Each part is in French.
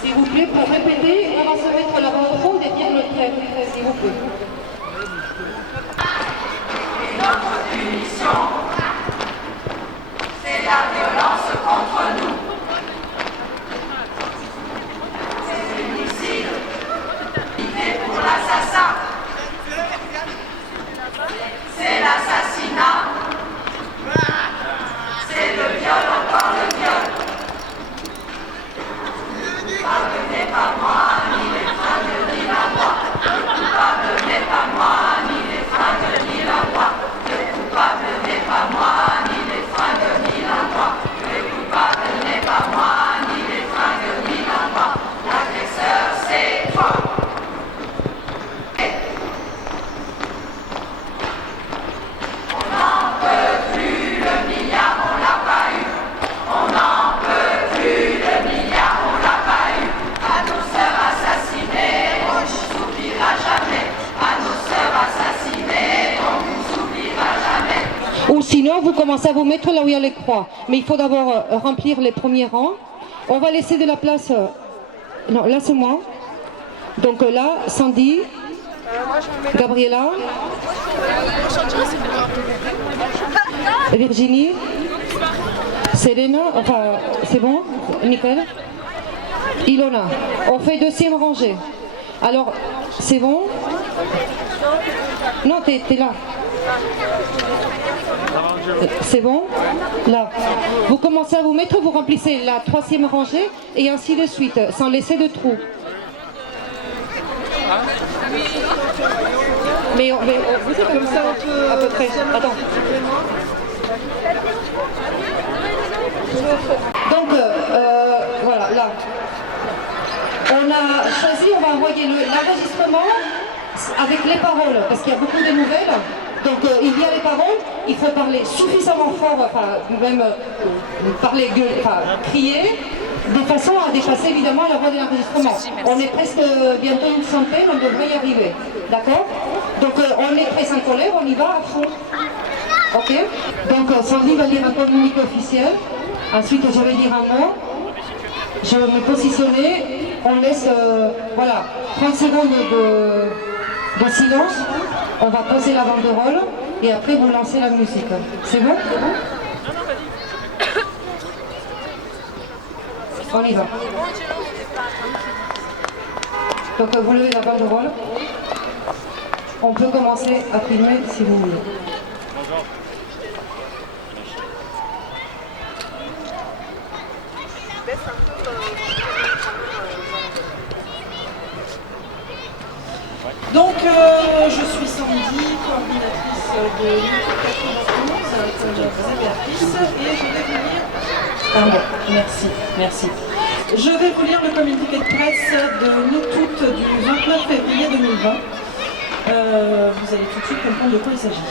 S'il vous plaît, pour répéter, on va se mettre la bande ronde et dire le trait, s'il vous plaît. Notre punition, c'est la violence contre nous. C'est l'homicide, l'idée pour l'assassin. C'est l'assassinat. C'est le viol, encore le viol. Pardonnez pas moi, ni les fringues, ni la loi. Pardonnez pas moi, ni les fringues, ni la loi. Le coupable n'est pas moi, ni les fringues, ni la loi. Le coupable n'est pas moi, ni les fringues, ni la loi. L'agresseur, c'est toi. On n'en peut plus, le milliard, on l'a pas eu. On n'en peut plus, le milliard, on l'a pas eu. À nos sœurs assassinées, on nous oubliera jamais. À nos sœurs assassinées, on nous oubliera jamais. Ou sinon, vous commencez à vous mettre là où il y a les croix. Mais il faut d'abord remplir les premiers rangs. On va laisser de la place. Non, là c'est moi. Donc là, Sandy, Gabriella, Virginie, Selena, enfin, c'est bon, nickel. Ilona, on fait deuxième rangée. Alors, c'est bon? Non, t'es là. C'est bon? Là. Vous commencez à vous mettre, vous remplissez la troisième rangée et ainsi de suite, sans laisser de trous. Mais vous êtes comme ça à peu près. Attends. Donc, voilà, là. On a choisi, on va envoyer l'enregistrement avec les paroles, parce qu'il y a beaucoup de nouvelles. Donc il y a les paroles, il faut parler suffisamment fort, enfin même parler, crier, de façon à dépasser évidemment la voix de l'enregistrement. On est presque bientôt une centaine, on devrait y arriver. D'accord? Donc on est très en colère, on y va à fond. Ok? Donc Sandy va lire un communiqué officiel, ensuite je vais dire un mot, je vais me positionner, on laisse voilà, 30 secondes de silence, on va poser la banderole et après vous lancez la musique. C'est bon? On y va. Donc vous levez la banderole. On peut commencer à filmer si vous voulez. Donc, je suis Sandy, coordinatrice de l'unité 91, comme vous avez Béatrice, et je vais vous lire... Pardon, merci. Je vais vous lire le communiqué de presse de nous toutes du 29 février 2020. Vous allez tout de suite comprendre de quoi il s'agit.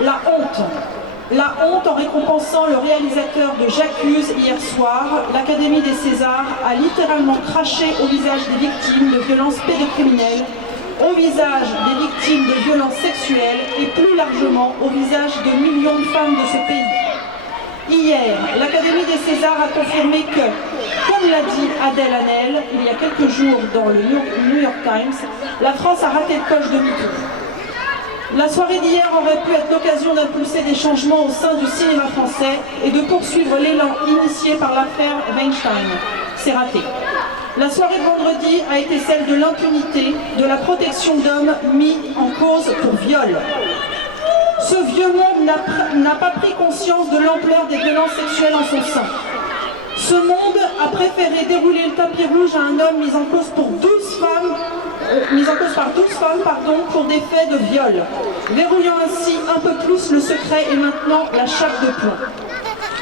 La honte. La honte en récompensant le réalisateur de J'accuse hier soir, l'Académie des Césars a littéralement craché au visage des victimes de violences pédocriminelles, au visage des victimes de violences sexuelles et plus largement au visage de millions de femmes de ce pays. Hier, l'Académie des Césars a confirmé que, comme l'a dit Adèle Haenel il y a quelques jours dans le New York Times, la France a raté le coche de MeToo. La soirée d'hier aurait pu être l'occasion d'impulser des changements au sein du cinéma français et de poursuivre l'élan initié par l'affaire Weinstein. C'est raté. La soirée de vendredi a été celle de l'impunité, de la protection d'hommes mis en cause pour viol. Ce vieux monde n'a pas pris conscience de l'ampleur des violences sexuelles en son sein. Ce monde a préféré dérouler le tapis rouge à un homme mis en cause par 12 femmes pour des faits de viol, verrouillant ainsi un peu plus le secret et maintenant la chape de plomb.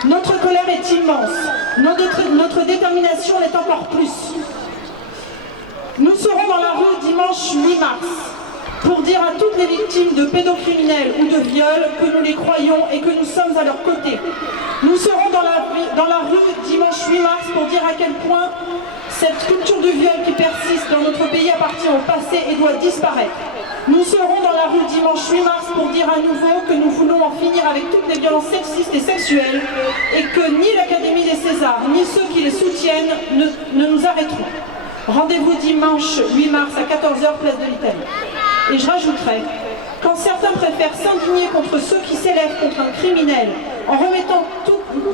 Notre colère est immense, notre détermination l'est encore plus. Nous serons dans la rue dimanche 8 mars pour dire à toutes les victimes de pédocriminels ou de viols que nous les croyons et que nous sommes à leur côté. Nous serons dans la rue dimanche 8 mars pour dire à quel point cette culture du viol qui persiste dans notre pays appartient au passé et doit disparaître. Nous serons dans la rue dimanche 8 mars pour dire redire à nouveau que nous voulons en finir avec toutes les violences sexistes et sexuelles et que ni l'Académie des Césars, ni ceux qui les soutiennent ne nous arrêteront. Rendez-vous dimanche 8 mars à 14h, place de l'Italie. Et je rajouterai, quand certains préfèrent s'indigner contre ceux qui s'élèvent contre un criminel en remettant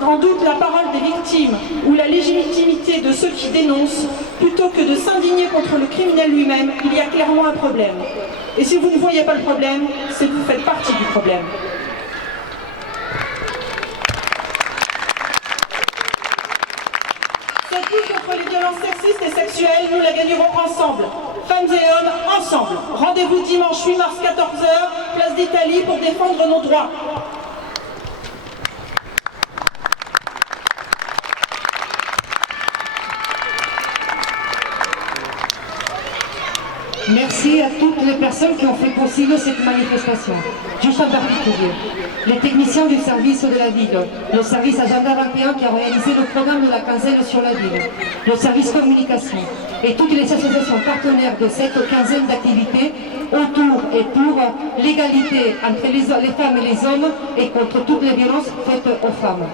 en doute la parole des victimes ou la légitimité de ceux qui dénoncent, plutôt que de s'indigner contre le criminel lui-même, il y a clairement un problème. Et si vous ne voyez pas le problème, c'est que vous faites partie du problème. Cette lutte contre les violences sexistes et sexuelles, nous la gagnerons ensemble. Femmes et hommes, ensemble. Rendez-vous dimanche 8 mars 14h, place d'Italie, pour défendre nos droits. Merci à toutes les personnes qui ont fait possible cette manifestation. Juste en particulier, les techniciens du service de la ville, le service Agenda 21 qui a réalisé le programme de la quinzaine sur la ville, le service communication et toutes les associations partenaires de cette quinzaine d'activités autour et pour l'égalité entre les femmes et les hommes et contre toutes les violences faites aux femmes.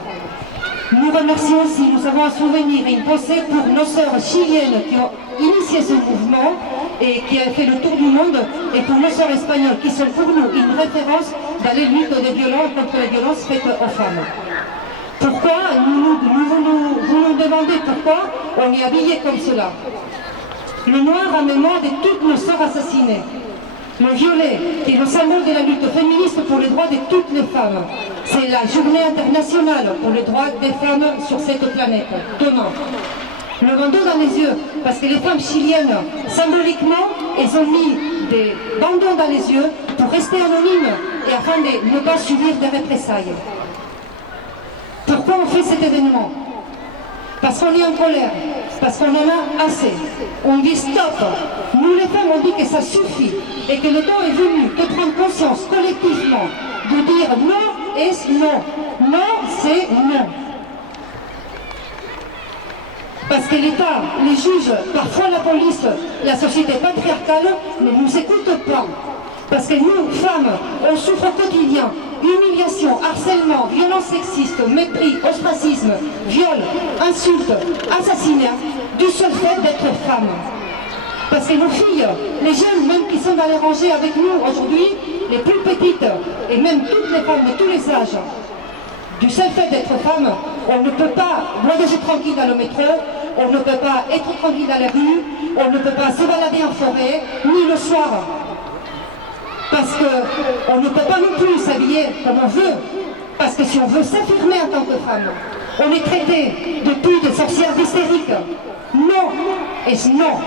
Nous remercions aussi, nous avons un souvenir et une pensée pour nos sœurs chiliennes qui ont initié ce mouvement et qui a fait le tour du monde, et pour nos sœurs espagnoles qui sont pour nous une référence dans les luttes des violences contre les violences faites aux femmes. Pourquoi vous nous demandez pourquoi on est habillé comme cela? Le noir en mémoire de toutes nos sœurs assassinées. Le violet, qui est le symbole de la lutte féministe pour les droits de toutes les femmes. C'est la journée internationale pour les droits des femmes sur cette planète, demain. Le bandeau dans les yeux, parce que les femmes chiliennes, symboliquement, elles ont mis des bandeaux dans les yeux pour rester anonymes et afin de ne pas subir des représailles. Pourquoi on fait cet événement? Parce qu'on est en colère, parce qu'on en a assez. On dit stop. Nous les femmes, on dit que ça suffit et que le temps est venu de prendre conscience collectivement, de dire non et non. Non, c'est non. Parce que l'État, les juges, parfois la police, la société patriarcale ne nous écoute pas. Parce que nous, femmes, on souffre au quotidien humiliation, harcèlement, violence sexiste, mépris, ostracisme, viol, insultes, assassinat, du seul fait d'être femme. Parce que nos filles, les jeunes, même qui sont dans les rangées avec nous aujourd'hui, les plus petites, et même toutes les femmes de tous les âges, du seul fait d'être femme, on ne peut pas voyager tranquille dans le métro, on ne peut pas être tranquille dans la rue, on ne peut pas se balader en forêt, ni le soir. Parce qu'on ne peut pas non plus s'habiller comme on veut. Parce que si on veut s'affirmer en tant que femme, on est traité de putes, de sorcières hystériques. Non, et non.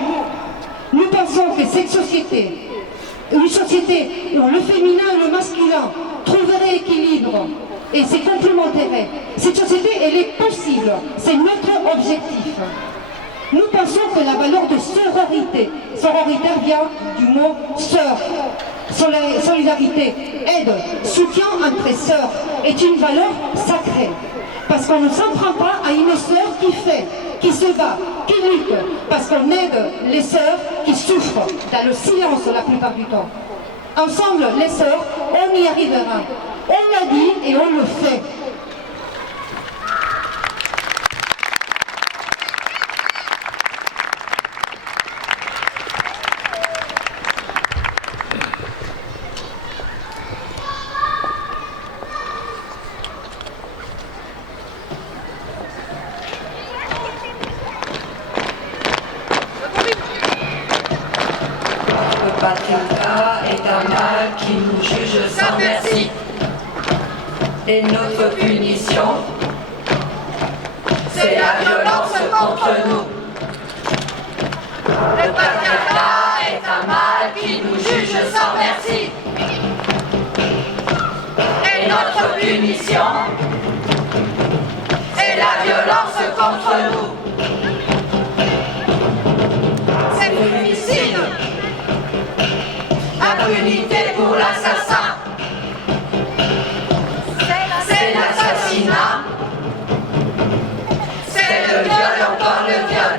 Nous pensons que cette société, une société où le féminin et le masculin trouveraient équilibre et se complémenteraient, cette société, elle est possible. C'est notre objectif. Nous pensons que la valeur de sororité vient du mot sœur. Solidarité, aide, soutien entre sœurs est une valeur sacrée. Parce qu'on ne s'en prend pas à une sœur qui fait, qui se bat, qui lutte. Parce qu'on aide les sœurs qui souffrent dans le silence la plupart du temps. Ensemble, les sœurs, on y arrivera. On l'a dit et on le fait. Le patriarcat est un mal qui nous juge sans merci. Et notre punition, c'est la violence contre nous. Le patriarcat est un mal qui nous juge sans merci. Et notre punition, c'est la violence contre nous. C'est féminicide. Impunité pour l'assassin. C'est l'assassinat. C'est le viol, encore le viol.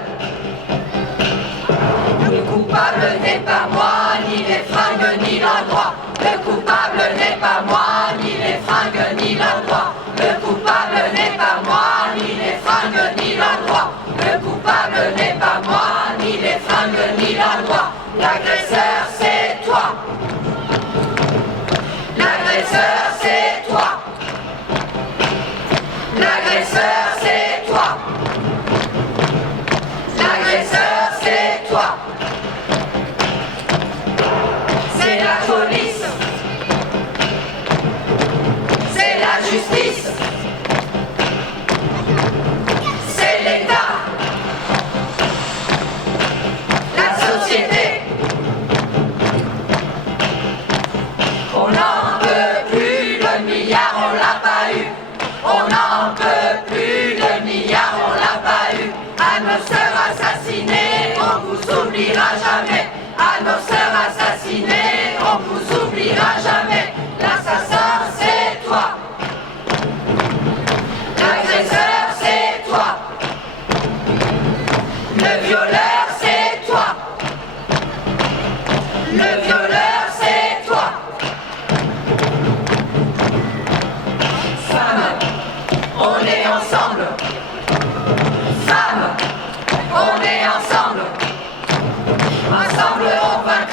Le coupable n'est pas moi, ni les fringues, ni l'endroit. Le coupable coupable n'est pas moi, ni les fringues, ni la loi. Le coupable n'est pas moi, ni les fringues, ni la loi. Le coupable n'est pas moi, ni les fringues, ni la loi. L'agresseur, c'est toi. L'agresseur, c'est toi. L'agresseur, c'est toi. L'agresseur, c'est toi. C'est la police. C'est la justice. C'est l'État. La société. On n'en peut plus, le milliard on l'a pas eu. On n'en peut plus, le milliard on l'a pas eu. À nos sœurs assassinées, on vous oubliera jamais. À nos sœurs assassinées, on vous oubliera jamais. L'assassin c'est toi. L'agresseur c'est toi. Le violeur c'est toi. Le violeur c'est toi. Femmes, on est ensemble. Femmes, on est ensemble. Ensemble on vaincra.